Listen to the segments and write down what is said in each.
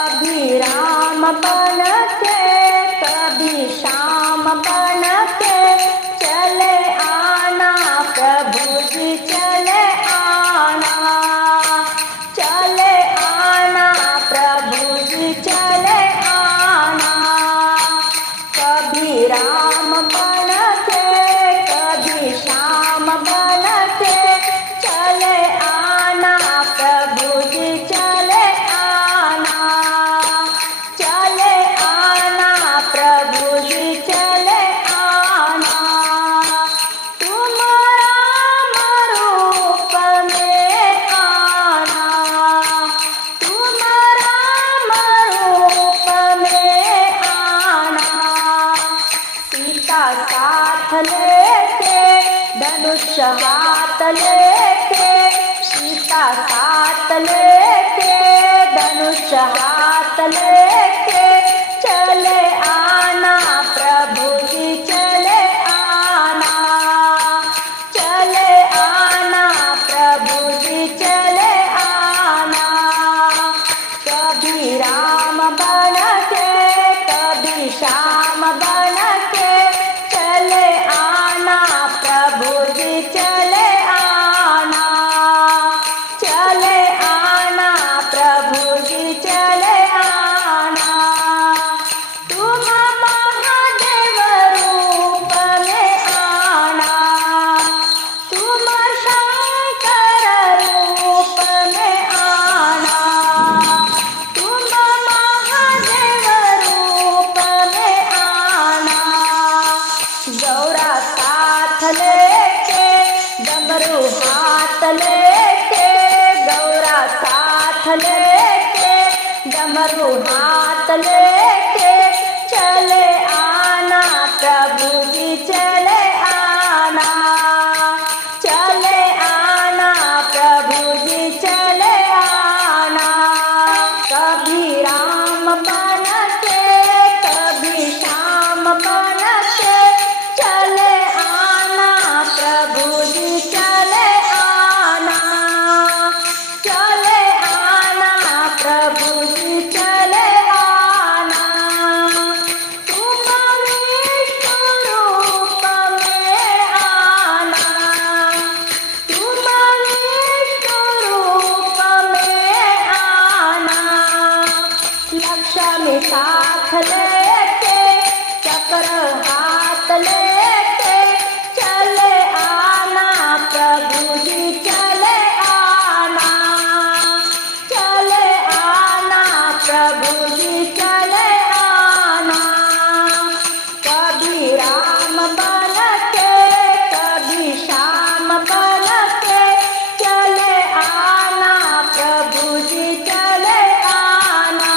कभी राम बन के कभी श्याम बन के चले आना प्रभु जी चले आना, चले आना प्रभु जी चले आना। कभी राम बन के कभी श्याम बन के चले आना प्रभु जी चले आना, चले आना प्रभु जी चले आना। तुम राम रूप में आना, तुम राम रूप में आना। सीता साथ लेके धनुष हाथ लेके, सीता साथ लेके धनुष हाथ लेके चले आना प्रभु जी चले आना, चले आना प्रभु जी चले आना। कभी राम बन के कभी श्याम बन के चले आना प्रभु जी चले आना, चले आना प्रभु जी चले आना। तुम महादेव रूप में आना, तुम शंकर रूप में आना, तुम महादेव रूप में आना। गौरा साथ लेके डमरू हाथ लेके, गौरा साथ लेके डमरू हाथ लेके चले आना प्रभु जी चले आना, चले आना प्रभु जी चले आना। कभी राम बन के कभी श्याम बन के चले आना प्रभु जी चले आना, चले आना प्रभु जी चले आना। तुम विष्णु रूप में आना, तुम विष्णु रूप में आना। लक्ष्मी साथ लेके चक्र हाथ लेके चले आना प्रभु जी चले आना, चले आना प्रभु जी चले आना। कभी राम बन के कभी श्याम बन के चले आना प्रभु जी चले आना,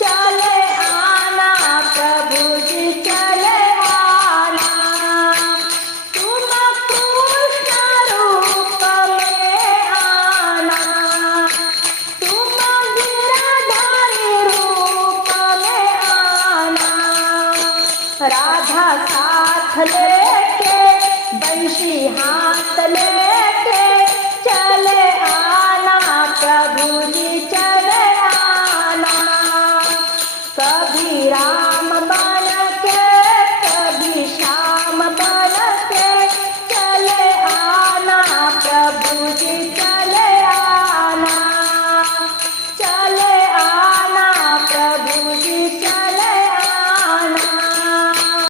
चले आना प्रभु जी चले आना। तुम कृष्ण रूप में आना, तुम गिरधारी रूप में आना। राधा साथ लेके बंशी हाथ ले